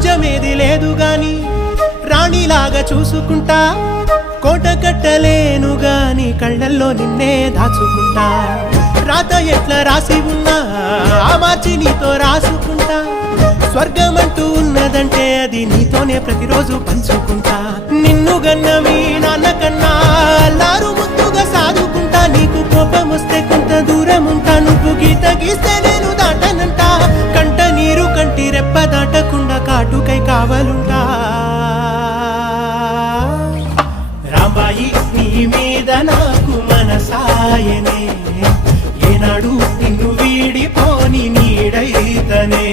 రాజ్యమేది లేదు గాని రాణిలాగా చూసుకుంటా కోట కట్టలేను గాని కళ్ళల్లో నిన్నే దాచుకుంటా రాత ఎట్లా రాసి ఉన్నా ఆ మార్చి నీతో రాసుకుంటా స్వర్గమంటూ ఉన్నదంటే అది నీతోనే ప్రతిరోజు పంచుకుంటా నిన్ను గన్నవి నాన్న కన్నా అల్లారు ముద్దుగా సాదుకుంటా నీకు కోపం వస్తే కొంత దూరం ఉంటా నువ్వు గీత గీస్తే నేను దాటనంట కంట నీరు కంటి రెప్ప దాటకుండా కాటుకై కావలుంటా రాంబాయి నీ మీద నాకు మనసాయనే ఏనాడు నిన్ను వీడిపోని నీడైతనే